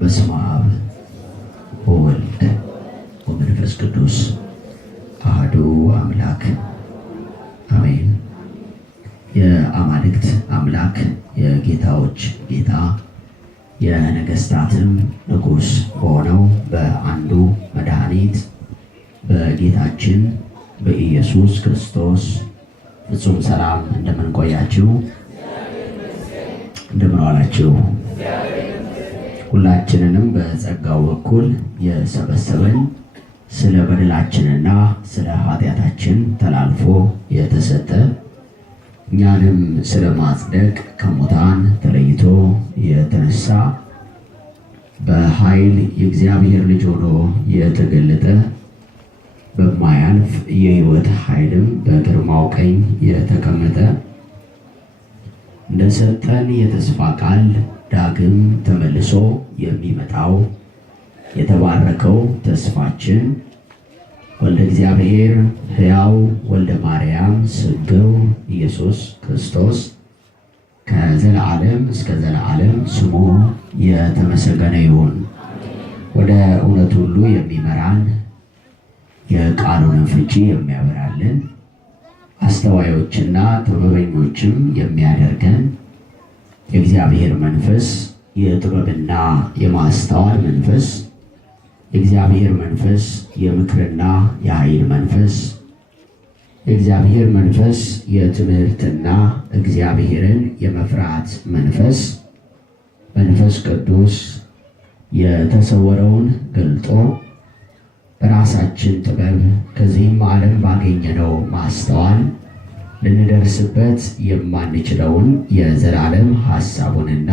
በስመ አብ ወወልድ ወመንፈስ ቅዱስ አሐዱ አምላክ አሜን። የአማልክት አምላክ የጌታዎች ጌታ የነገሥታትም ንጉሥ በሆነው በአንዱ መድኃኒት በጌታችን በኢየሱስ ክርስቶስ ፍጹም ሰላም እንደምንቆያችሁ እንደምን ዋላችሁ? ሁላችንንም በጸጋው በኩል የሰበሰበን ስለ በደላችንና ስለ ኃጢአታችን ተላልፎ የተሰጠ እኛንም ስለ ማጽደቅ ከሙታን ተለይቶ የተነሳ በኃይል የእግዚአብሔር ልጅ ሆኖ የተገለጠ በማያልፍ የሕይወት ኃይልም በግርማው ቀኝ የተቀመጠ እንደሰጠን የተስፋ ቃል ዳግም ተመልሶ የሚመጣው የተባረከው ተስፋችን ወልደ እግዚአብሔር ሕያው ወልደ ማርያም ስግው ኢየሱስ ክርስቶስ ከዘለዓለም እስከ ዘለዓለም ስሙ የተመሰገነ ይሁን። ወደ እውነት ሁሉ የሚመራን የቃሉን ፍቺ የሚያበራልን አስተዋዮችና ጥበበኞችም የሚያደርገን የእግዚአብሔር መንፈስ የጥበብና የማስተዋል መንፈስ፣ የእግዚአብሔር መንፈስ የምክርና የኃይል መንፈስ፣ የእግዚአብሔር መንፈስ የትምህርትና እግዚአብሔርን የመፍራት መንፈስ፣ መንፈስ ቅዱስ የተሰወረውን ገልጦ በራሳችን ጥበብ ከዚህም ዓለም ባገኘነው ማስተዋል ልንደርስበት የማንችለውን የዘላለም ሐሳቡንና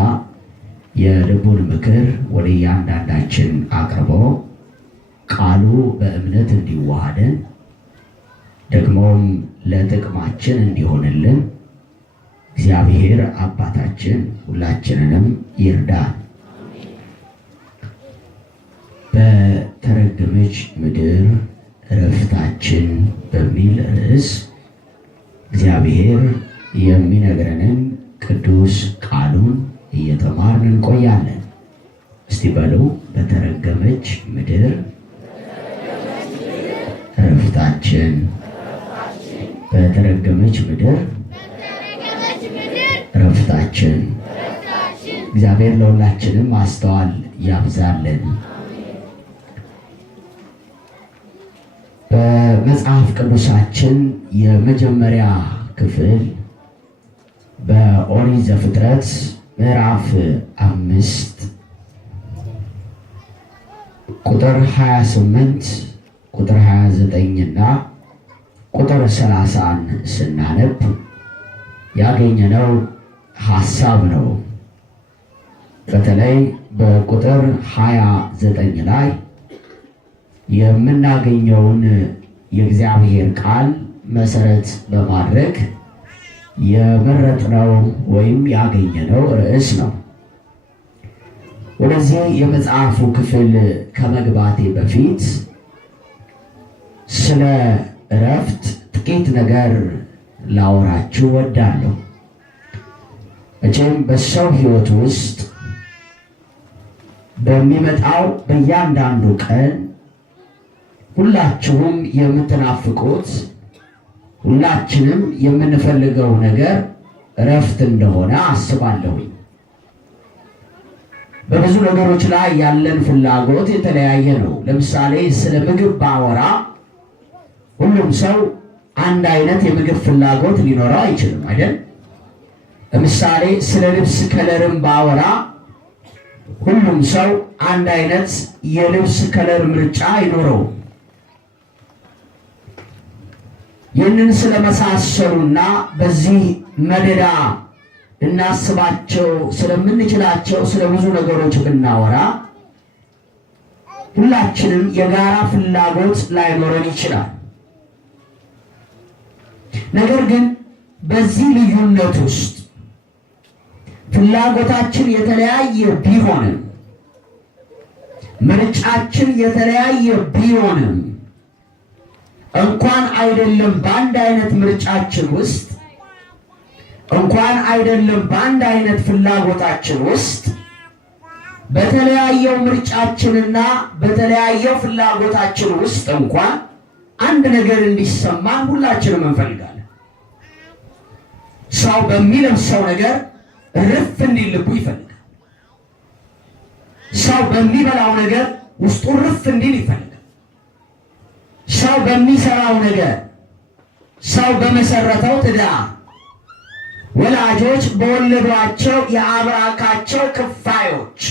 የልቡን ምክር ወደ እያንዳንዳችን አቅርቦ ቃሉ በእምነት እንዲዋሃደን ደግሞም ለጥቅማችን እንዲሆንልን እግዚአብሔር አባታችን ሁላችንንም ይርዳን። በተረገመች ምድር ዕረፍታችን በሚል ርዕስ እግዚአብሔር የሚነግረንን ቅዱስ ቃሉን እየተማርን እንቆያለን። እስቲ በሉ በተረገመች ምድር ዕረፍታችን። በተረገመች ምድር ዕረፍታችን። እግዚአብሔር ለሁላችንም ማስተዋል ያብዛልን። በመጽሐፍ ቅዱሳችን የመጀመሪያ ክፍል በኦሪት ዘፍጥረት ምዕራፍ 5 ቁጥር 28 ቁጥር 29 እና ቁጥር 30 ስናነብ ያገኘነው ሐሳብ ነው። በተለይ በቁጥር 29 ላይ የምናገኘውን የእግዚአብሔር ቃል መሰረት በማድረግ የመረጥነው ወይም ያገኘነው ርዕስ ነው። ወደዚህ የመጽሐፉ ክፍል ከመግባቴ በፊት ስለ ዕረፍት ጥቂት ነገር ላወራችሁ ወዳለሁ። መቼም በሰው ሕይወት ውስጥ በሚመጣው በእያንዳንዱ ቀን ሁላችሁም የምትናፍቁት ሁላችንም የምንፈልገው ነገር ዕረፍት እንደሆነ አስባለሁኝ። በብዙ ነገሮች ላይ ያለን ፍላጎት የተለያየ ነው። ለምሳሌ ስለ ምግብ ባወራ ሁሉም ሰው አንድ አይነት የምግብ ፍላጎት ሊኖረው አይችልም አይደል? ለምሳሌ ስለ ልብስ ከለርም ባወራ ሁሉም ሰው አንድ አይነት የልብስ ከለር ምርጫ አይኖረውም። ይህንን ስለመሳሰሉና በዚህ መደዳ እናስባቸው ስለምንችላቸው ስለ ብዙ ነገሮች ብናወራ ሁላችንም የጋራ ፍላጎት ላይኖረን ይችላል። ነገር ግን በዚህ ልዩነት ውስጥ ፍላጎታችን የተለያየ ቢሆንም ምርጫችን የተለያየ ቢሆንም እንኳን አይደለም በአንድ አይነት ምርጫችን ውስጥ እንኳን አይደለም በአንድ አይነት ፍላጎታችን ውስጥ በተለያየው ምርጫችንና በተለያየው ፍላጎታችን ውስጥ እንኳን አንድ ነገር እንዲሰማን ሁላችንም እንፈልጋለን። ሰው በሚለብሰው ነገር እርፍ እንዲል ልቡ ይፈልጋል። ሰው በሚበላው ነገር ውስጡ እርፍ እንዲል ይፈልጋል። ሰው በሚሰራው ነገር፣ ሰው በመሰረተው ትዳር፣ ወላጆች በወለዷቸው የአብራካቸው ክፋዮች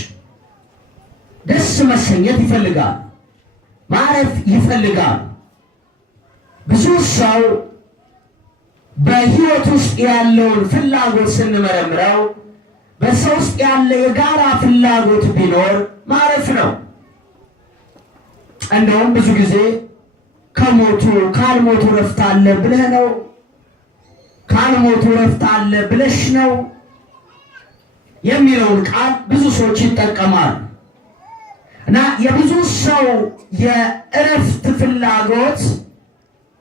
ደስ መሰኘት ይፈልጋል፣ ማረፍ ይፈልጋል። ብዙ ሰው በሕይወት ውስጥ ያለውን ፍላጎት ስንመረምረው በሰው ውስጥ ያለ የጋራ ፍላጎት ቢኖር ማረፍ ነው። እንደውም ብዙ ጊዜ ካልሞቱ ረፍት አለ ብለህ ነው፣ ካልሞቱ ረፍት አለ ብለሽ ነው የሚለውን ቃል ብዙ ሰዎች ይጠቀማሉ። እና የብዙ ሰው የእረፍት ፍላጎት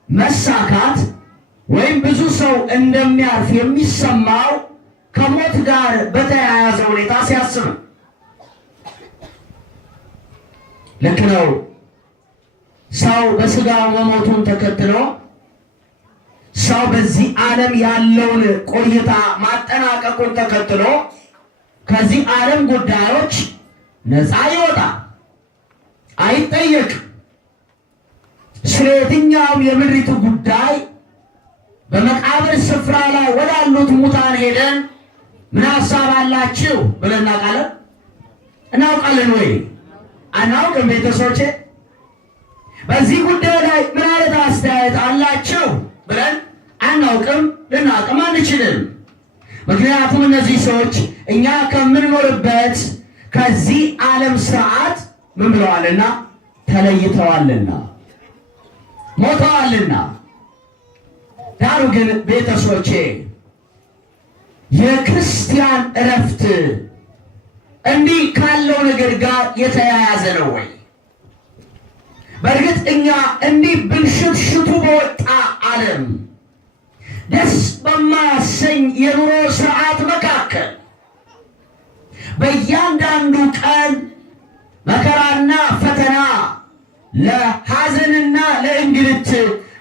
መሳካት ወይም ብዙ ሰው እንደሚያርፍ የሚሰማው ከሞት ጋር በተያያዘ ሁኔታ ሲያስብ ልክ ነው። ሰው በስጋው መሞቱን ተከትሎ ሰው በዚህ ዓለም ያለውን ቆይታ ማጠናቀቁን ተከትሎ ከዚህ ዓለም ጉዳዮች ነፃ ይወጣል፣ አይጠየቅም። ስለ የትኛውም የምድሪቱ ጉዳይ በመቃብር ስፍራ ላይ ወዳሉት ሙታን ሄደን ምን ሀሳብ አላችሁ ብለን እናውቃለን? እናውቃለን ወይ? አናውቅም። ቤተሰቦቼ በዚህ ጉዳይ ላይ ምን አይነት አስተያየት አላችሁ ብለን አናውቅም፣ ልናውቅም አንችልም። ምክንያቱም እነዚህ ሰዎች እኛ ከምንኖርበት ከዚህ ዓለም ስርዓት ምን ብለዋልና? ተለይተዋልና፣ ሞተዋልና። ዳሩ ግን ቤተሰቦቼ የክርስቲያን እረፍት እንዲህ ካለው ነገር ጋር የተያያዘ ነው ወይ? በእርግጥ እኛ እንዲህ ብልሽትሽቱ በወጣ ዓለም ደስ በማያሰኝ የኑሮ ስርዓት መካከል በእያንዳንዱ ቀን መከራና ፈተና፣ ለሐዘንና ለእንግልት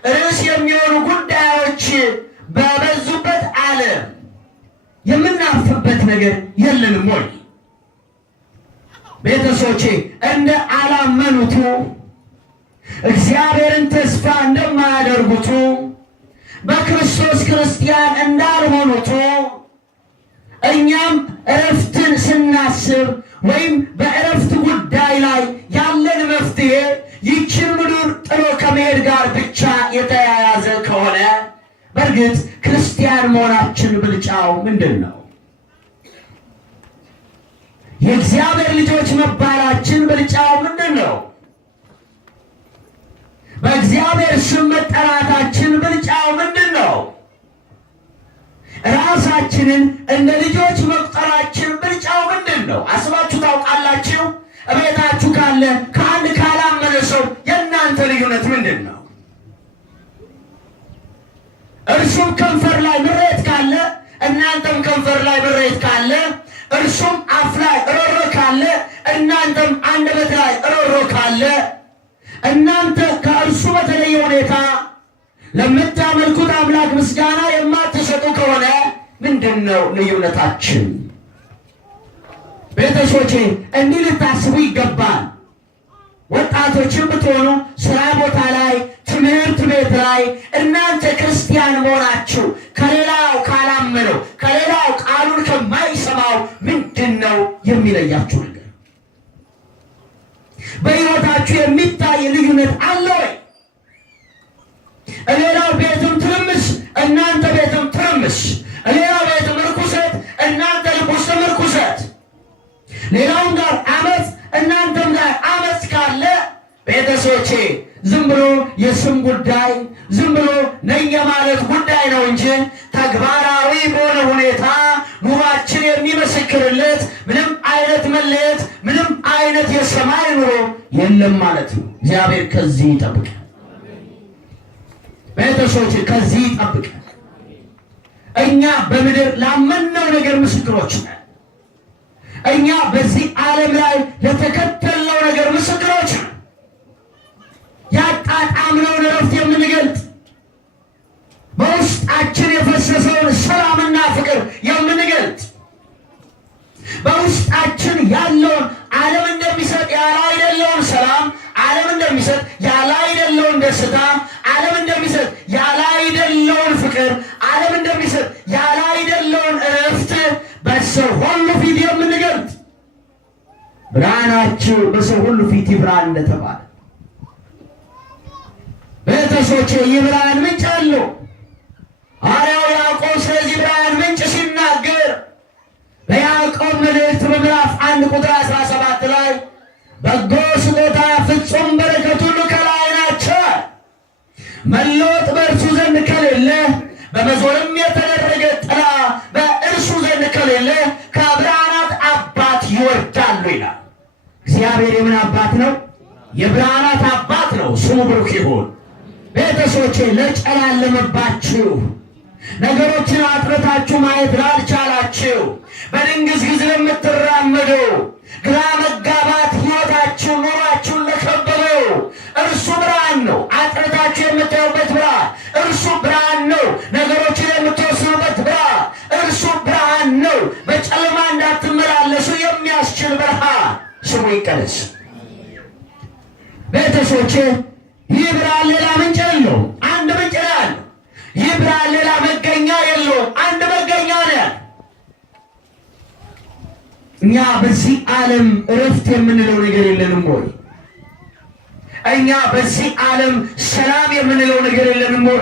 ርዕስ የሚሆኑ ጉዳዮች በበዙበት ዓለም የምናርፍበት ነገር የለንም ወይ? ቤተሰቦቼ እንደ አላመኑቱ እግዚአብሔርን ተስፋ እንደማያደርጉቱ በክርስቶስ ክርስቲያን እንዳልሆኑቱ እኛም እረፍትን ስናስብ ወይም በእረፍት ጉዳይ ላይ ያለን መፍትሄ ይችን ምድር ጥሎ ከመሄድ ጋር ብቻ የተያያዘ ከሆነ በእርግጥ ክርስቲያን መሆናችን ብልጫው ምንድን ነው? የእግዚአብሔር ልጆች መባላችን ብልጫው ምንድን ነው? በእግዚአብሔር ስም መጠራታችን ብልጫው ምንድን ነው? ራሳችንን እንደ ልጆች መቁጠራችን ብልጫው ምንድን ነው? አስባችሁ ታውቃላችሁ? እቤታችሁ ካለ ከአንድ ካላመነ ሰው የእናንተ ልዩነት ምንድን ነው? እርሱም ከንፈር ላይ ምሬት ካለ፣ እናንተም ከንፈር ላይ ምሬት ካለ፣ እርሱም አፍ ላይ ሮሮ ካለ፣ እናንተም አንደበት ላይ ሮሮ ካለ፣ እናንተ ከእርሱ በተለየ ሁኔታ ለምታመልኩት አምላክ ምስጋና የማትሰጡ ከሆነ ምንድን ነው ልዩነታችን? ቤተሰቦቼ እንዲህ ልታስቡ ይገባል። ወጣቶችም ብትሆኑ ስራ ቦታ ላይ፣ ትምህርት ቤት ላይ እናንተ ክርስቲያን መሆናችሁ ከሌላው ካላመነው ከሌላው ቃሉን ከማይሰማው ምንድን ነው የሚለያችሁ ነገር? በሕይወታችሁ የሚታይ ልዩነት አለ ወይ? ሌላው ቤትም ትርምስ፣ እናንተ ቤትም ትርምስ። ሌላው ቤትም ርኩሰት፣ እናንተ ውስጥም ርኩሰት። ሌላውም ጋር አመፅ፣ እናንተም ጋር አመፅ ካለ ቤተሰቦቼ ዝም ብሎ የስም ጉዳይ፣ ዝም ብሎ ነኝ የማለት ጉዳይ ነው እንጂ ተግባራዊ በሆነ ሁኔታ ኑሯችን የሚመሰክርለት ምንም አይነት መለየት፣ ምንም አይነት የሰማይ ኑሮ የለም ማለት ነው። እግዚአብሔር ከዚህ ይጠብቃል። ቤተሰቦቼ ከዚህ ይጠብቃል። እኛ በምድር ላመንነው ነገር ምስክሮች ነን። እኛ በዚህ ዓለም ላይ ለተከተልነው ነገር ምስክሮች ነን። ያጣጣምነውን እረፍት የምንገልጥ፣ በውስጣችን የፈሰሰውን ሰላምና ፍቅር የምንገልጥ፣ በውስጣችን ያለውን ዓለም እንደሚሰጥ ያለ አይደለውን ሰላም፣ ዓለም እንደሚሰጥ ያለ አይደለውን ደስታ፣ ዓለም እንደሚሰጥ ያለ አይደለውን ፍቅር፣ ዓለም እንደሚሰጥ ያለ አይደለውን እረፍት በሰው ሁሉ ፊት የምንገልጥ፣ ብርሃናችሁ በሰው ሁሉ ፊት ይብራ እንደተባለ ቤተሰቦቼ የብርሃን ምንጭ አለው። ሐዋርያው ያዕቆብ ስለዚህ ብርሃን ምንጭ ሲናገር በያዕቆብ መልእክት በምዕራፍ 1 ቁጥር 17 ላይ በጎ ስጦታ ፍጹም በረከት ሁሉ ከላይ ናቸው፣ መለወጥ በእርሱ ዘንድ ከሌለ፣ በመዞርም የተደረገ ጥላ በእርሱ ዘንድ ከሌለ ከብርሃናት አባት ይወርዳሉ ይላል። እግዚአብሔር የምን አባት ነው? የብርሃናት አባት ነው። ስሙ ብሩክ ይሁን። ቤተሰቦቼ ለጨላለመባችሁ፣ ነገሮችን አጥርታችሁ ማየት ላልቻላችሁ፣ በድንግዝግዝ ለምትራመዱ፣ ግራ መጋባት ሕይወታችሁ ኑሯችሁን ለከበበው እርሱ ብርሃን ነው። አጥርታችሁ የምታዩበት ብርሃን እርሱ ብርሃን ነው። ነገሮችን የምትወስኑበት ብርሃን እርሱ ብርሃን ነው። በጨለማ እንዳትመላለሱ የሚያስችል ብርሃን ስሙ ይቀደስ። ቤተሰቦቼ ይህ ብርሃን ሌላ ምንጭ የለውም፣ አንድ ምንጭ ነው ያለው። ይህ ብርሃን ሌላ መገኛ የለውም፣ አንድ መገኛ ነው ያለው። እኛ በዚህ ዓለም እረፍት የምንለው ነገር የለንም ወይ? እኛ በዚህ ዓለም ሰላም የምንለው ነገር የለንም ወይ?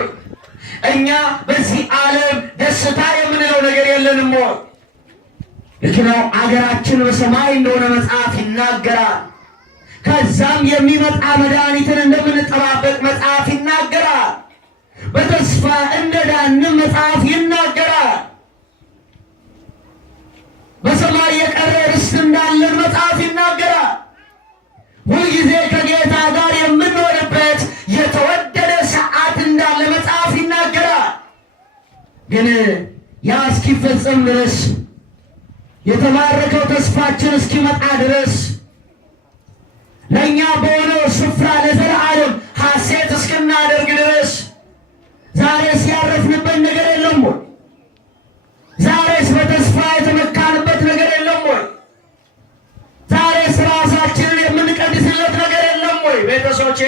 እኛ በዚህ ዓለም ደስታ የምንለው ነገር የለንም ወይ? ልክ ነው። አገራችን በሰማይ እንደሆነ መጽሐፍ ይናገራል። ከዛም የሚመጣ መድኃኒትን እንደምንጠባበቅ መጽሐፍ ይናገራል። በተስፋ እንደዳንም መጽሐፍ ይናገራል። በሰማይ የቀረ ርስት እንዳለን መጽሐፍ ይናገራል። ሁልጊዜ ከጌታ ጋር የምንኖርበት የተወደደ ሰዓት እንዳለ መጽሐፍ ይናገራል። ግን ያ እስኪፈጸም ድረስ፣ የተባረከው ተስፋችን እስኪመጣ ድረስ፣ ለእኛ በሆነው ስፍራ ለዘላለም ሐሴት እስክናደርግ ድረስ ዛሬስ ያረፍንበት ነገር የለም ወይ? ዛሬስ በተስፋ የተመካንበት ነገር የለም ወይ? ዛሬስ ራሳችንን የምንቀድስለት ነገር የለም ወይ? ቤተሰቦቼ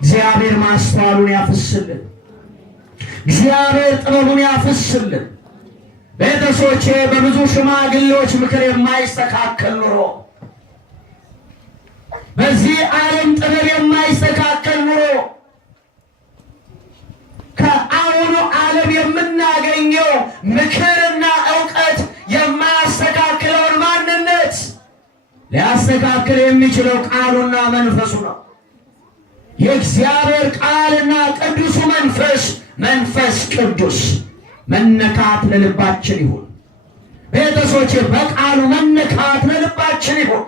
እግዚአብሔር ማስተዋሉን ያፍስልን፣ እግዚአብሔር ጥበቡን ያፍስልን። ቤተሰቦቼ በብዙ ሽማግሌዎች ምክር የማይስተካከል ኑሮ፣ በዚህ ዓለም ጥበብ የማይስተካከል ኑሮ፣ ከአሁኑ ዓለም የምናገኘው ምክርና ዕውቀት የማያስተካክለውን ማንነት ሊያስተካክል የሚችለው ቃሉና መንፈሱ ነው። የእግዚአብሔር ቃልና ቅዱሱ መንፈስ፣ መንፈስ ቅዱስ መነካት ለልባችን ይሁን። ቤተሰቦቼ በቃሉ መነካት ለልባችን ይሁን።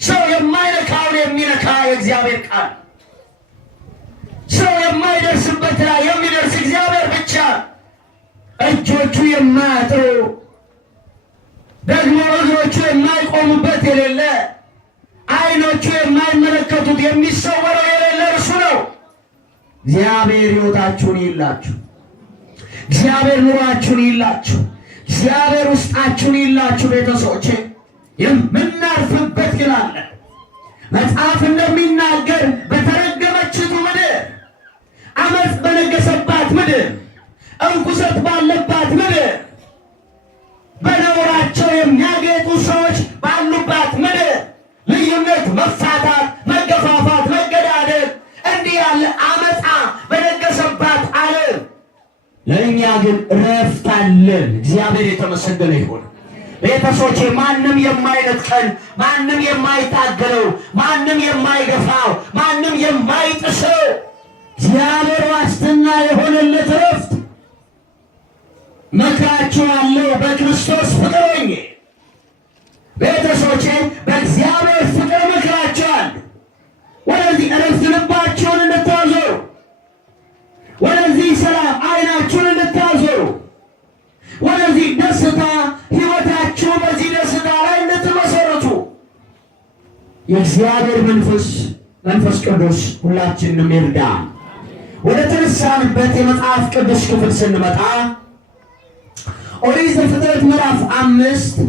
ሰው የማይነካውን የሚነካ የእግዚአብሔር ቃል፣ ሰው የማይደርስበት ላይ የሚደርስ እግዚአብሔር ብቻ። እጆቹ የማያጥሩ ደግሞ እግሮቹ የማይቆሙበት የሌለ፣ ዓይኖቹ የማይመለከቱት የሚሰወረው የሌለ እርሱ ነው። እግዚአብሔር ሕይወታችሁን ይላችሁ። እግዚአብሔር ኑሯችሁን ይላችሁ። እግዚአብሔር ውስጣችሁን ይላችሁ። ቤተሰቦቼ የምናርፍበት ይላል መጽሐፍ እንደሚናገር በተረገመችቱ ምድር፣ ዓመፅ በነገሰባት ምድር፣ እርኩሰት ባለባት ምድር፣ በነውራቸው የሚያጌጡ ሰዎች ባሉባት ምድር፣ ልዩነት፣ መፋታት፣ መገፋፋት፣ መገዳደል እንዲህ ያለ ዓመፃ በነገሰባት ዓለም ለእኛ ግን ረፍት አለን። እግዚአብሔር የተመሰገነ ይሁን። ቤተሰቦቼ ማንም የማይነጥቀን፣ ማንም የማይታገለው፣ ማንም የማይገፋው፣ ማንም የማይጥሰው እግዚአብሔር ዋስትና የሆነለት ረፍት መክራችኋለሁ በክርስቶስ ፍቅር ሆኜ። ቤተሰቦቼ በእግዚአብሔር ፍቅር መክራችኋለሁ። ወደዚህ ረፍት ልባችሁን እንድታዞሩ፣ ወደዚህ ሰላም ዓይናችሁን እንድታዞሩ፣ ወደዚህ ደስታ ሕይወታችሁ በዚህ ደስታ የእግዚአብሔር መንፈስ ቅዱስ ሁላችንንም ይርዳን። ወደ ተነሳንበት የመጽሐፍ ቅዱስ ክፍል ስንመጣ ኦሪት ዘፍጥረት ምዕራፍ 5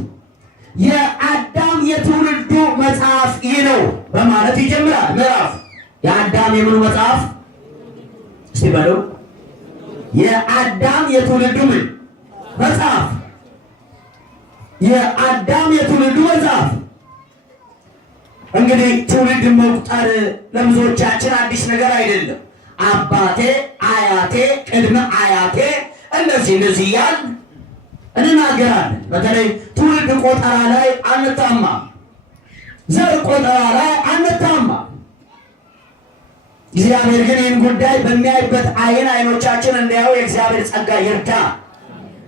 የአዳም የትውልዱ መጽሐፍ ይህ ነው በማለት ይጀምራል። ምዕራፍ የአዳም የምኑ መጽሐፍ? እስቲ በሉ። የአዳም የትውልዱ ምን መጽሐፍ? የአዳም የትውልዱ መጽሐፍ። እንግዲህ ትውልድ መቁጠር ለብዙዎቻችን አዲስ ነገር አይደለም። አባቴ፣ አያቴ፣ ቅድመ አያቴ እነዚህ እያልን እንናገራለን። በተለይ ትውልድ ቆጠራ ላይ አንታማም። ዘር ቆጠራ ላይ አንታማም። እግዚአብሔር ግን ይህን ጉዳይ በሚያይበት አይኖቻችን እንዲያው የእግዚአብሔር ጸጋ ይርዳ።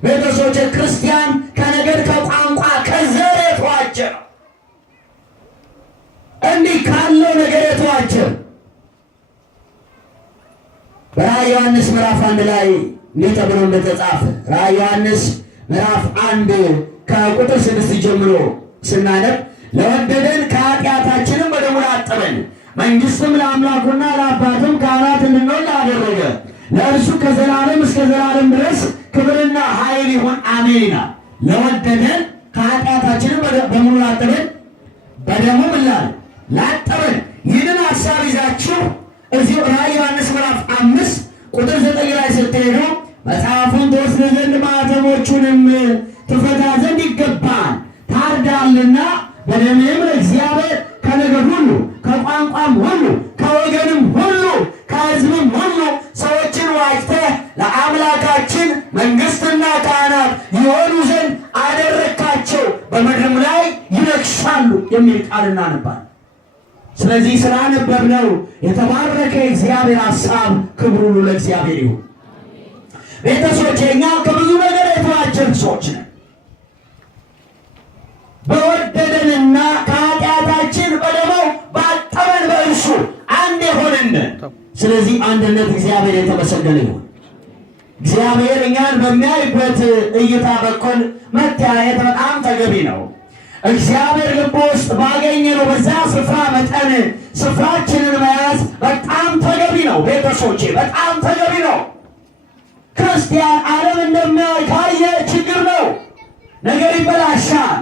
ቤተሰቦች፣ ክርስቲያን ከነገድ ከቋንቋ ከዘር የተዋጀ ነው። እንዲህ ካለው ነገር የተዋጀ በራዕየ ዮሐንስ ምዕራፍ 1 ላይ እንዲህ ተብሎ እንደተጻፈ ራዕየ ዮሐንስ ምዕራፍ 1 ከቁጥር 6 ጀምሮ ስናነብ ለወደደን ከኃጢአታችንም በደሙ ላጠበን መንግሥትም ለአምላኩና ለአባቱም ካህናት እንድንሆን ላደረገ ለእርሱ ከዘላለም እስከ ዘላለም ድረስ ክብርና ኃይል ይሁን አሜን ይላል። ለወደደን ከኃጢአታችንም በሙሉ ላጠበን በደሙ ምላል ላጠበን። ይህንን ሐሳብ ይዛችሁ እዚሁ ራዕየ ዮሐንስ ምዕራፍ 5 ቁጥር 9 ላይ ስትሄዱ መጽሐፉን ትወስድ ዘንድ ማኅተሞቹንም ትፈታ ዘንድ ይገባል፣ ታርዳልና በደምህም ለእግዚአብሔር ከነገድ ሁሉ ከቋንቋም ሁሉ ከወገንም ሁሉ ከሕዝብም ሁሉ ሰዎችን ዋጅተህ ለአምላካችን መንግሥትና ካህናት የሆኑ ዘንድ አደረግካቸው፣ በምድርም ላይ ይነግሣሉ የሚል ቃል እናነባለን። ስለዚህ ስላነበብነው የተባረከ የእግዚአብሔር ሐሳብ ክብር ሁሉ ለእግዚአብሔር ይሁን። ቤተሰቦች፣ እኛ ከብዙ ነገር የተዋጀን ሰዎች ነን። በወደደንና ከኃጢአታችን በደሙ ባጠበን በእርሱ አንድ የሆንን። ስለዚህ አንድነት እግዚአብሔር የተመሰገነ ይሁን። እግዚአብሔር እኛን በሚያይበት እይታ በኩል መተያየት በጣም ተገቢ ነው። እግዚአብሔር ልብ ውስጥ ባገኘነው በዛ ስፍራ መጠን ስፍራችንን መያዝ በጣም ተገቢ ነው። ቤተሰቦቼ፣ በጣም ተገቢ ነው። ክርስቲያን ዓለም እንደሚያይ ካየ ችግር ነው። ነገር ይበላሻል።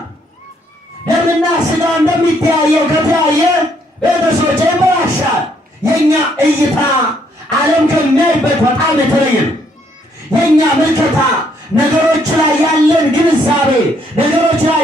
ደምና ሥጋ እንደሚተያየው ከተያየ ቤተሰቦቼ ይበላሻል። የእኛ እይታ ዓለም ከሚያይበት በጣም የተለየ ነው። የእኛ ምልከታ፣ ነገሮች ላይ ያለን ግንዛቤ፣ ነገሮች ላይ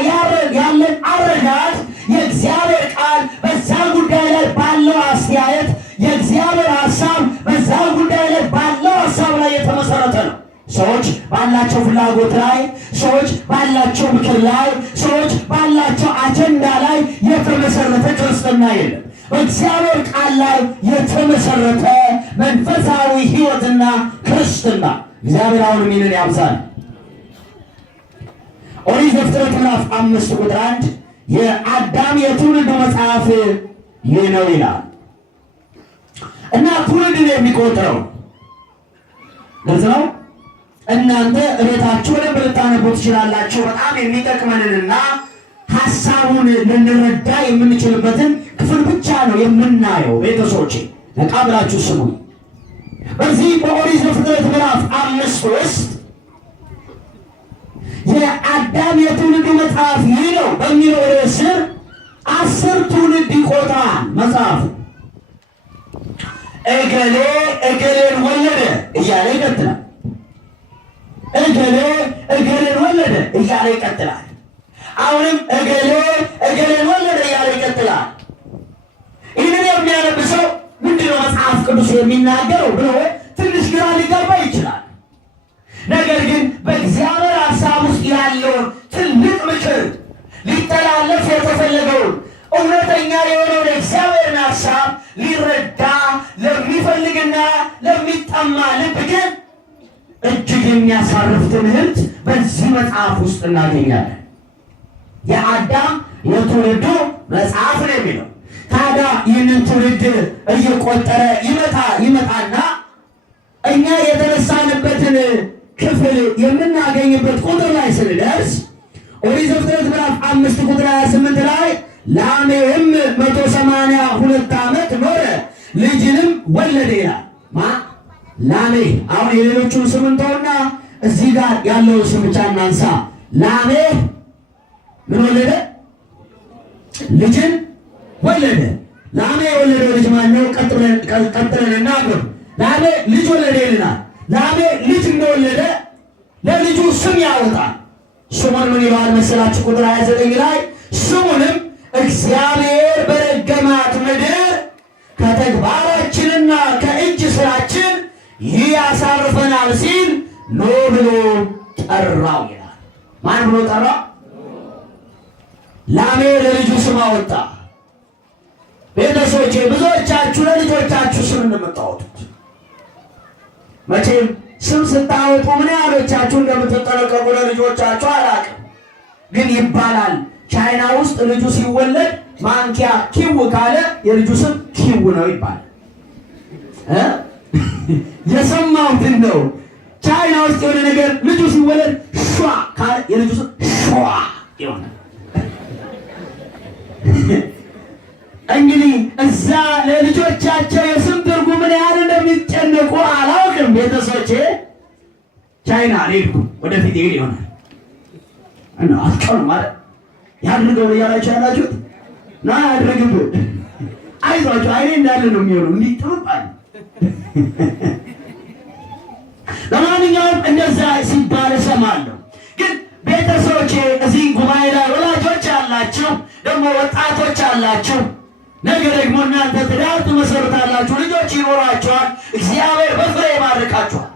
ያለን አረዳድ፣ የእግዚአብሔር ቃል በዛ ጉዳይ ላይ ባለው አስተያየት፣ የእግዚአብሔር ሐሳብ በዛ ጉዳይ ላይ ባለው ሐሳብ ላይ የተመሰረተ ነው። ሰዎች ባላቸው ፍላጎት ላይ፣ ሰዎች ባላቸው ምክር ላይ፣ ሰዎች ባላቸው አጀንዳ ላይ የተመሰረተ ክርስትና የለም። በእግዚአብሔር ቃል ላይ የተመሰረተ መንፈሳዊ ሕይወትና ክርስትና እግዚአብሔር አሁንም ይህንን ያብዛል። ኦሪት ዘፍጥረት ምዕራፍ 5 ቁጥር 1 የአዳም የትውልዱ መጽሐፍ ይህ ነው ይላል እና ትውልድን የሚቆጥረው ግልጽ ነው። እናንተ እቤታችሁ በደንብ ልታነቡ ትችላላችሁ። በጣም የሚጠቅመንንና ሐሳቡን ልንረዳ የምንችልበትን ክፍል ብቻ ነው የምናየው። ቤተሰቦቼ ነቃ ብላችሁ ስሙ። በዚህ በኦሪት ዘፍጥረት ምዕራፍ 5 ውስጥ የአዳም የትውልዱ መጽሐፍ ይህ ነው በሚለው ርዕስ ስር 10 ትውልድ ይቆጥራል መጽሐፉ። እገሌ እገሌን ወለደ እያለ ይቀጥላል። እገሌ እገሌን ወለደ እያለ ይቀጥላል። አሁንም እገሌ እገሌን ወለደ እያለ ይቀጥላል። ይህንን የሚያነብ ሰው ምንድነው መጽሐፍ ቅዱስ የሚናገረው ብሎ ትንሽ ግራ ሊገባ ይችላል። ነገር ግን በእግዚአብሔር ሐሳብ ውስጥ ያለውን ትልቅ ምክር ሊተላለፍ የተፈለገውን እውነተኛ የሆነውን የእግዚአብሔርን ሐሳብ ሊረዳ ለሚፈልግና ለሚጠማ ልብ ግን እጅግ የሚያሳርፍ ትምህርት በዚህ መጽሐፍ ውስጥ እናገኛለን። የአዳም የትውልዱ መጽሐፍ ነው የሚለው። ታዲያ ይህንን ትውልድ እየቆጠረ ይመጣና እኛ የተነሳንበትን ክፍል የምናገኝበት ቁጥር ላይ ስንደርስ ኦሪት ዘፍጥረት ምዕራፍ 5 ቁጥር 28 ላይ ላሜህም 182 ዓመት ኖረ፣ ልጅንም ወለደ ይላል። ላሜህ። አሁን የሌሎቹን ስም እንተውና እዚህ ጋር ያለውን ስም ብቻ እናንሳ። ላሜህ ምን ወለደ? ልጅን ወለደ። ላሜህ የወለደው ልጅ ማን ነው? ቀጥለን እናገር። ላሜህ ልጅ ወለደ ይልናል። ላሜህ ልጅ እንደወለደ ለልጁ ስም ያወጣል። ስሙን ምን ይለዋል መሰላችሁ? ቁጥር 29 ላይ ስሙንም እግዚአብሔር በረገማት ምድር ከተግባራችንና ከእጅ ስራችን ይህ ያሳርፈናል ሲል ኖ ብሎ ጠራው ይላል። ማን ብሎ ጠራው? ላሜህ ለልጁ ስም አወጣ። ቤተሰቦቼ ብዙዎቻችሁ ለልጆቻችሁ ስም እንደምታወጡት መቼም ስም ስታወጡ ምን ያህሎቻችሁ እንደምትጠነቀቁ ለልጆቻችሁ አላውቅም፣ ግን ይባላል ቻይና ውስጥ ልጁ ሲወለድ ማንኪያ ኪው ካለ የልጁ ስም ኪው ነው ይባላል። የሰማሁትን ነው። ቻይና ውስጥ የሆነ ነገር ልጁ ሲወለድ ሿ ካለ የልጁ ስም ሿ ይሆናል። እንግዲህ እዛ ለልጆቻቸው የስም ትርጉም ምን ያህል እንደሚጨነቁ አላውቅም። ቤተሰቦቼ ቻይና ሄድኩ፣ ወደፊት ይሄድ ይሆናል እና አትቀሩ ማለት ያድርገው እያላችሁ ያላችሁት ና ያድርግብህ፣ አይዟችሁ አይኔ እንዳለ ነው የሚሆነው። እንዲህ ጥሩጣል። ለማንኛውም እንደዛ ሲባል እሰማለሁ። ግን ቤተሰቦቼ እዚህ ጉባኤ ላይ ወላጆች አላችሁ፣ ደግሞ ወጣቶች አላችሁ። ነገ ደግሞ እናንተ ትዳር ትመሰርታላችሁ፣ ልጆች ይኖራችኋል፣ እግዚአብሔር በፍሬ ይባርካችኋል።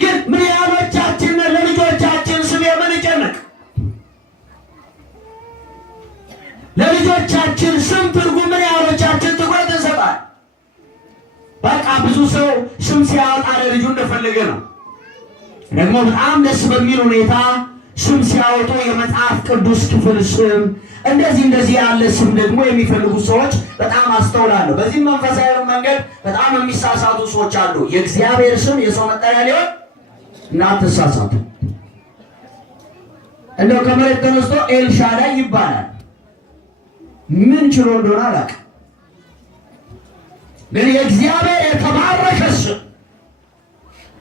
ግን ምን ያህሎቻችን ለልጆቻችን ስም የምንጨነቅ? ለልጆቻችን ስም ትርጉም ምን ያህሎቻችን ትኩረት እንሰጣል? በቃ ብዙ ሰው ስም ሲያወጣ ለልጁ እንደፈለገ ነው። ደግሞ በጣም ደስ በሚል ሁኔታ ስም ሲያወጡ የመጽሐፍ ቅዱስ ክፍል ስም እንደዚህ ያለ ስም ደግሞ የሚፈልጉ ሰዎች በጣም አስተውላለሁ። በዚህ መንፈሳዊ መንገድ በጣም የሚሳሳቱ ሰዎች አሉ። የእግዚአብሔር ስም የሰው መጠሪያ ሊሆን እናትሳሳቱ። እንደው ከመሬት ተነስቶ ኤልሻዳይ ይባላል። ምን ችሎ እንደሆነ አላውቅም፣ ግን የእግዚአብሔር የተባረከ ስም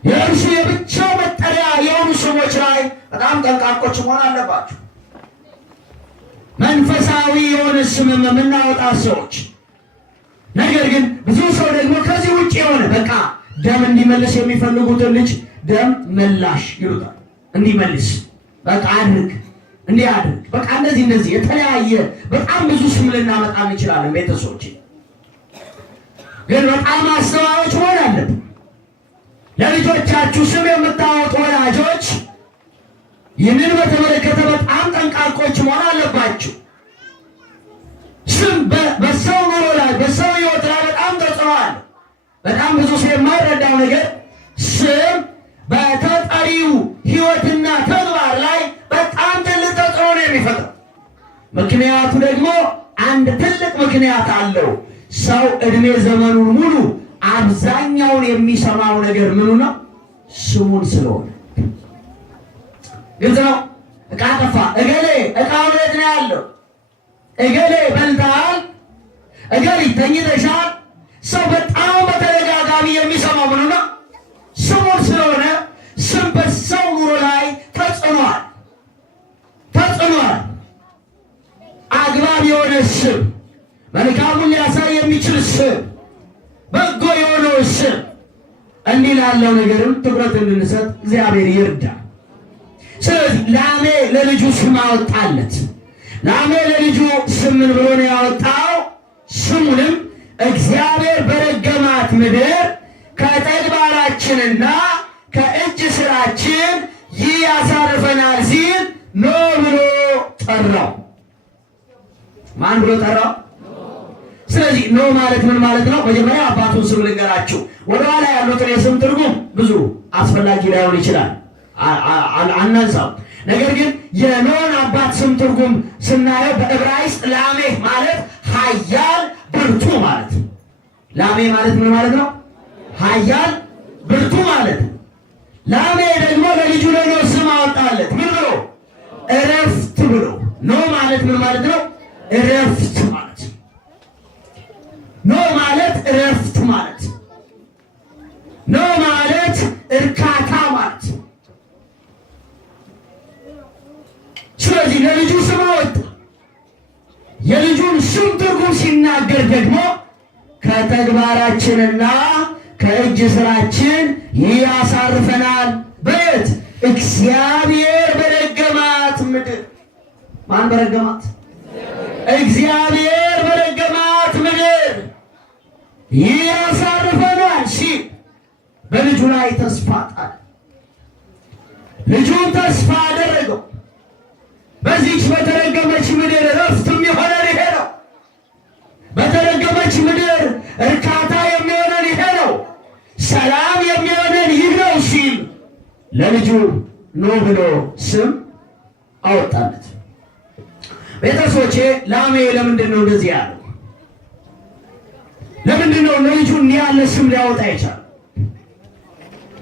የእርሱ የብቻው መጠሪያ የሆኑ ስሞች ላይ በጣም ጠንቃቆች መሆን አለባቸው። መንፈሳዊ የሆነ ስም የምናወጣ ሰዎች። ነገር ግን ብዙ ሰው ደግሞ ከዚህ ውጭ የሆነ በቃ ደም እንዲመልስ የሚፈልጉትን ልጅ ደም መላሽ ይሉታል። እንዲመልስ በቃ አድርግ፣ እንዲህ አድርግ፣ በቃ እንደዚህ የተለያየ በጣም ብዙ ስም ልናመጣ እንችላለን። ቤተሰቦች ግን በጣም አስተዋዮች መሆን አለብን። ለልጆቻችሁ ስም የምታወጡ ወላጆች ይህንን በተመለከተ በጣም ጠንቃቆች መሆን አለባችሁ። ስም በሰው ኑሮ ላይ በሰው ሕይወት ላይ በጣም ተጽዕኖአል። በጣም ብዙ ሰው የማይረዳው ነገር ስም በተጠሪው ሕይወትና ተግባር ላይ በጣም ትልቅ ተጽዕኖ ነው የሚፈጥረው። ምክንያቱ ደግሞ አንድ ትልቅ ምክንያት አለው። ሰው እድሜ ዘመኑን ሙሉ አብዛኛውን የሚሰማው ነገር ምኑ ነው? ስሙን ስለሆነ። ግልጽ ነው። እቃ ጠፋ፣ እገሌ እቃው የት ነው ያለው? እገሌ በልተሃል፣ እገሌ ተኝተሻል። ሰው በጣም በተደጋጋሚ የሚሰማው ምኑ ነው? ስሙን ስለሆነ ስም በሰው ኑሮ ላይ ተጽዕኗል። አግባብ የሆነ ስም፣ መልካሙን ሊያሳይ የሚችል ስም፣ በጎ የሆነው ስም፣ እንዲህ ላለው ነገርም ትኩረት እንድንሰጥ እግዚአብሔር ይርዳ። ስለዚህ ላሜህ ለልጁ ስም አወጣለት። ላሜህ ለልጁ ስም ምን ብሎ ነው ያወጣው? ስሙንም እግዚአብሔር በረገማት ምድር ከተግባራችንና ከእጅ ስራችን ይህ ያሳርፈናል ሲል ኖ ብሎ ጠራው። ማን ብሎ ጠራው? ስለዚህ ኖ ማለት ምን ማለት ነው? መጀመሪያ አባቱን ስም ልንገራችሁ። ወደኋላ ያሉትን የስም ትርጉም ብዙ አስፈላጊ ላይሆን ይችላል፣ አናንሳው። ነገር ግን የኖን አባት ስም ትርጉም ስናየው በዕብራይስጥ ላሜህ ማለት ኃያል ብርቱ ማለት። ላሜህ ማለት ምን ማለት ነው? ኃያል ብርቱ ማለት። ላሜህ ደግሞ ለልጁ ለኖህ ስም አወጣለት። ምን ብሎ? እረፍት ብሎ። ኖ ማለት ምን ማለት ነው? እረፍት ማለት ነው። ኖ ማለት እረፍት ማለት ነው። ኖ ማለት እርካታ ማለት ነው። ስለዚህ ለልጁ ስም አወጣ። የልጁን ስም ትርጉም ሲናገር ደግሞ ከተግባራችንና ከእጅ ስራችን ያሳርፈናል። በት እግዚአብሔር በረገማት ምድር። ማን በረገማት? እግዚአብሔር በረገማት ምድር ያሳርፈናል ሲል በልጁ ላይ ተስፋ ጣለ። ልጁን ተስፋ አደረገው። በዚህች በተረገመች ምድር እረፍት የሚሆነን ይሄ ነው። በተረገመች ምድር እርካታ የሚሆነን ይሄ ነው። ሰላም የሚሆነን ይህ ነው ሲል ለልጁ ኖህ ብሎ ስም አወጣለት። ቤተሰቦቼ ላሜ ለምንድን ነው እንደዚህ ያለው? ለምንድን ነው ለልጁ እንዲህ ያለ ስም ሊያወጣ የቻለው?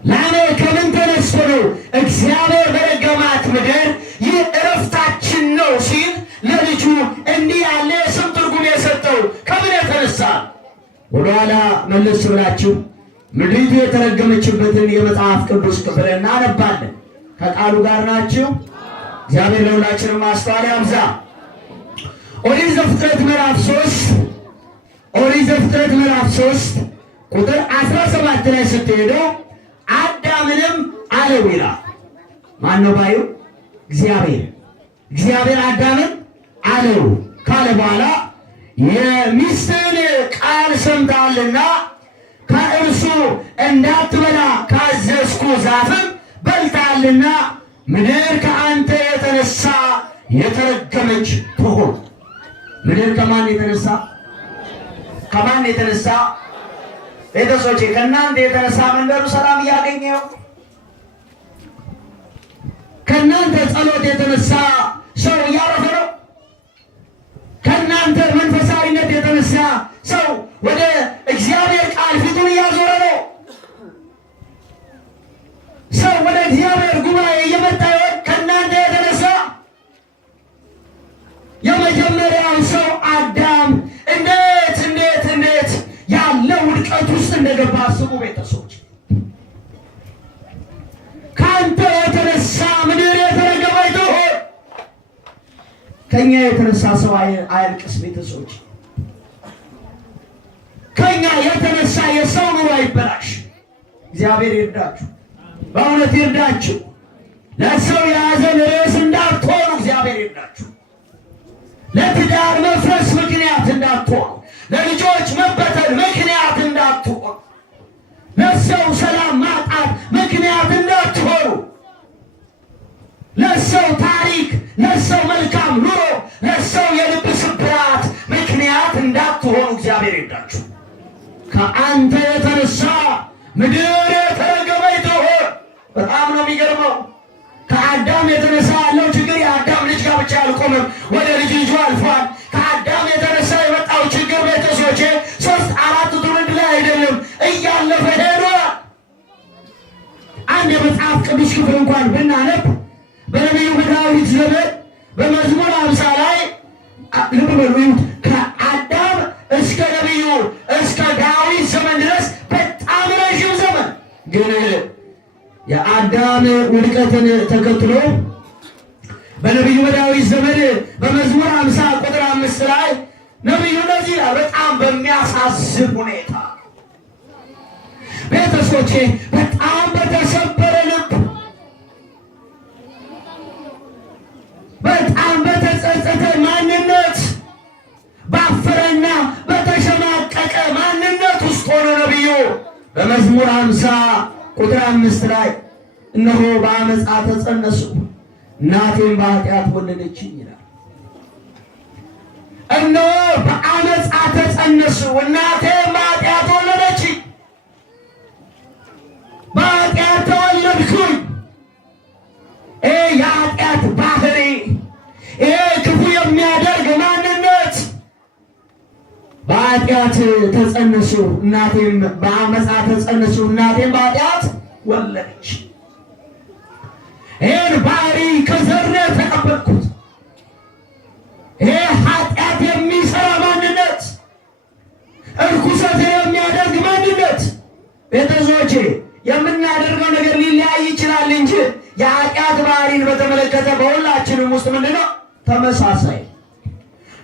ላሜ ከምን ተነስቶ ነው እግዚአብሔር በረገማት ምድር ይህ እረፍታችን ነው ሲል ለልጁ እንዲህ ያለ ስም ትርጉም የሰጠው? ከምን የተነሳ? ወደኋላ መለስ ብላችሁ ምድሪቱ የተረገመችበትን የመጽሐፍ ቅዱስ ክፍል እናነባለን። ከቃሉ ጋር ናችሁ? እግዚአብሔር ለሁላችንም ማስተዋል ያብዛ። ኦሪት ዘፍጥረት ምዕራፍ 3 ቁጥር 17 ላይ ስትሄዱ አዳምንም አለው ይላል። ማን ነው ባዩ? እግዚአብሔር አዳምን አለው ካለ በኋላ የሚስትን ቃል ሰምተሃልና ከእርሱ እንዳትበላ ካዘዝኩ ዛፍም በልተሃልና ምድር ከአንተ የተነሳ የተረገመች ትሁን። ምድር ከማን የተነሳ? ከማን የተነሳ? ቤተሰቦቼ ከእናንተ የተነሳ መንገዱ ሰላም እያገኘው፣ ከእናንተ ጸሎት የተነሳ ሰው እያረፈ ነው። ከእናንተ መንፈሳዊነት የተነሳ ሰው ወደ እግዚአብሔር ቃል ፊቱን እያዞረ ነው። ሰው ወደ እግዚአብሔር ጉባኤ እየመጣ ይሆን? ከእናንተ የተነሳ። የመጀመሪያው ሰው አዳም እንዴት ያለ ውድቀት ውስጥ እንደገባ አስቡ ቤተሰቦች። ከአንተ የተነሳ ምድር የተረገመች ትሁን። ከእኛ የተነሳ ሰው አያልቅስ ቤተሰቦች። ከእኛ የተነሳ የሰው ኑሮ አይበላሽ። እግዚአብሔር ይርዳችሁ፣ በእውነት ይርዳችሁ። ለሰው የያዘን ርዕስ እንዳትሆኑ እግዚአብሔር ይርዳችሁ። ለትዳር መፍረስ ምክንያት እንዳትሆኑ፣ ለልጆች መበተን ምክንያት እንዳትሆኑ፣ ለሰው ሰላም ማጣት ምክንያት እንዳትሆኑ፣ ለሰው ታሪክ፣ ለሰው መልካም ኑሮ፣ ለሰው የልብ ስብራት ምክንያት እንዳትሆኑ እግዚአብሔር ይርዳችሁ። ከአንተ የተነሳ ምድር የተረገመች ትሁን። በጣም ነው የሚገርመው። ከአዳም የተነሳ ያለው ችግር የአዳም ልጅ ጋር ብቻ አልቆመም፣ ወደ ልጁ አልፏል። ከአዳም የተነሳ የመጣው ችግር ቤተሰቦቼ 3-4 ትውልድ ላይ አይደለም እያለፈ ሄዷል። አንድ የመጽሐፍ ቅዱስ ክፍል እንኳን ብናነብ በነቢዩ በዳዊት ዘመን በመዝሙር 50 ላይ ልብ በሉ፣ ከአዳም እስከ ነቢዩ እስከ ዳዊት ዘመን ድረስ በጣም ረዥም ዘመን። ግን የአዳም ውድቀትን ተከትሎ በነቢዩ በዳዊት ዘመን በመዝሙር 50 ቁጥር 5 ላይ ነቢዩ እንደዚህ ይላል። በጣም በሚያሳዝን ሁኔታ ቤተሰቦቼ፣ በጣም በተሰበረ ልብ፣ በጣም በተጸጸተ ማንነት፣ ባፈረና በተሸማቀቀ ማንነት ውስጥ ሆኖ ነቢዩ በመዝሙር 50 ቁጥር 5 ላይ እነሆ በአመፃ ተጸነሱ እናቴም በኃጢአት ወለደችኝ ይላል። እነሆ በአመፃ ተጸነሱ እናቴም በኃጢአት ወለደችኝ፣ በኃጢአት ተወለድኩኝ። የኃጢአት ባህሪ፣ ክፉ የሚያደርግ ማንነት። በኃጢአት ተጸነሱ እናቴም በአመፃ ተጸነሱ እናቴም በኃጢአት ወለደች። ይህን ባህሪ ከዘር ተቀበልኩት። ይህ ኃጢአት ቤተሰቦቼ የምናደርገው ነገር ሊለያይ ይችላል እንጂ የኃጢአት ባህሪን በተመለከተ በሁላችንም ውስጥ ምንድነው ተመሳሳይ።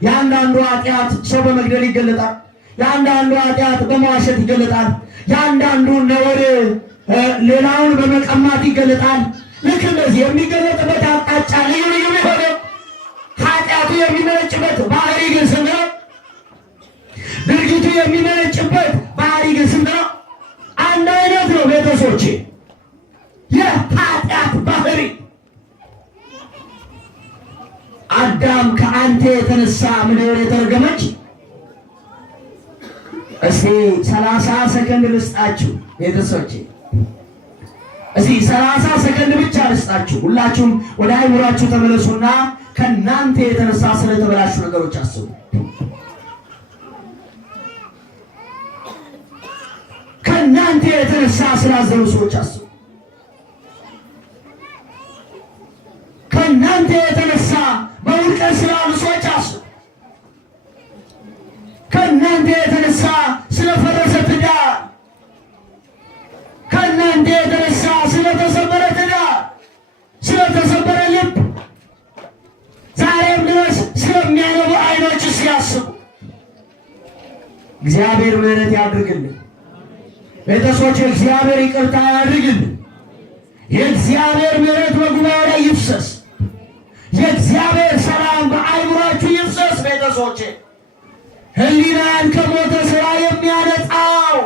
የአንዳንዱ ኃጢአት ሰው በመግደል ይገለጣል። የአንዳንዱ ኃጢአት በመዋሸት ይገለጣል። የአንዳንዱ ነውር ሌላውን በመቀማት ይገለጣል። ልክ እንደዚህ የሚገለጥበት አቅጣጫ ልዩ ልዩ ቢሆንም ኃጢአቱ የሚመነጭበት ባህሪ ግን ስንት ነው? ድርጊቱ የሚመነጭበት ባህሪ ግን ስንት ነው? አንድ አይነት ነው። ቤተሰቦቼ የኃጢአት ባህሪ አዳም ከአንተ የተነሳ ምድር የተረገመች። እስቲ 30 ሰከንድ ልስጣችሁ ቤተሰቦቼ፣ እስቲ 30 ሰከንድ ብቻ ልስጣችሁ። ሁላችሁም ወደ አይምሯችሁ ተመለሱና ከናንተ የተነሳ ስለተበላሹ ነገሮች አስቡ። ከናንተ የተነሳ ስላዘኑ ሰዎች አስቡ። ከናንተ የተነሳ በውድቀት ስላሉ ሰዎች አስቡ። ከናንተ የተነሳ ስለፈረሰ ትዳር፣ ከናንተ የተነሳ ስለተሰበረ ትዳር፣ ስለተሰበረ ልብ፣ ዛሬም ድረስ ስለሚያነቡ አይኖች ሲያስቡ እግዚአብሔር ምሕረት ያድርግልን። ቤተሰቦች እግዚአብሔር ይቅርታ ያድርግልን። የእግዚአብሔር ምሕረት በጉባኤው ላይ ይፍሰስ። የእግዚአብሔር ሰላም በአይምሯችሁ ይፍሰስ። ቤተሰቦች ሕሊናን ከሞተ ሥራ የሚያነጻው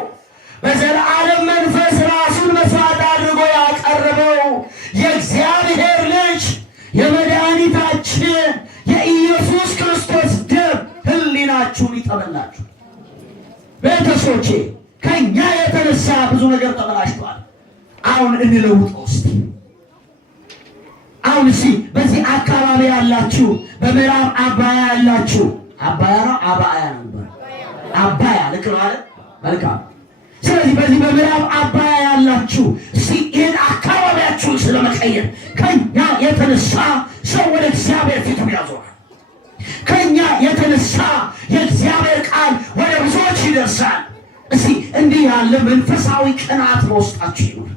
በዘላለም መንፈስ ራሱን መስዋዕት አድርጎ ያቀረበው የእግዚአብሔር ልጅ የመድኃኒታችን የኢየሱስ ክርስቶስ ደም ሕሊናችሁን ይጠበላችሁ። ቤተሰቦቼ ከኛ የተነሳ ብዙ ነገር ተበላሽቷል። አሁን እንለውጠው እስቲ። አሁን እስቲ በዚህ አካባቢ ያላችሁ በምዕራብ አባያ ያላችሁ፣ አባያ ነው አባያ ነበር አባያ ልክ ነው አይደል? መልካም። ስለዚህ በዚህ በምዕራብ አባያ ያላችሁ እስቲ ይህን አካባቢያችሁን ስለመቀየር ከኛ የተነሳ ሰው ወደ እግዚአብሔር ፊቱን ያዞራል። ከኛ የተነሳ የእግዚአብሔር ቃል ወደ ብዙዎች ይደርሳል። እስቲ እንዲህ ያለ መንፈሳዊ ቅናት በውስጣችሁ ይሁን።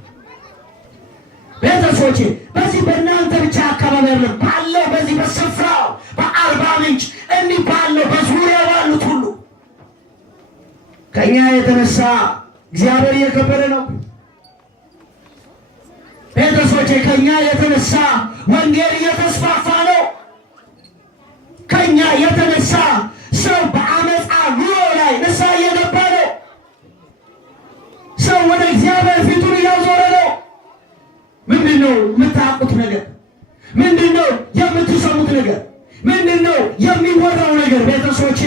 ቤተሰቦቼ በዚህ በእናንተ ብቻ አካባቢ ያለ ባለው በዚህ በስፍራው በአርባ ምንጭ እንዲህ ባለው በዙሪያው ባሉት ሁሉ ከኛ የተነሳ እግዚአብሔር እየከበረ ነው። ቤተሰቦቼ ከኛ የተነሳ ወንጌል እየተስፋፋ ነው። ከኛ የተነሳ ሰው በአመፃ ኑሮ ላይ ንስሐ እየገባ ነው። ሰው ወደ እግዚአብሔር ፊቱን እያዞረ ነው። ምንድነው የምታውቁት ነገር? ምንድነው የምትሰሙት ነገር? ምንድነው የሚወራው ነገር? ቤተሰቦቼ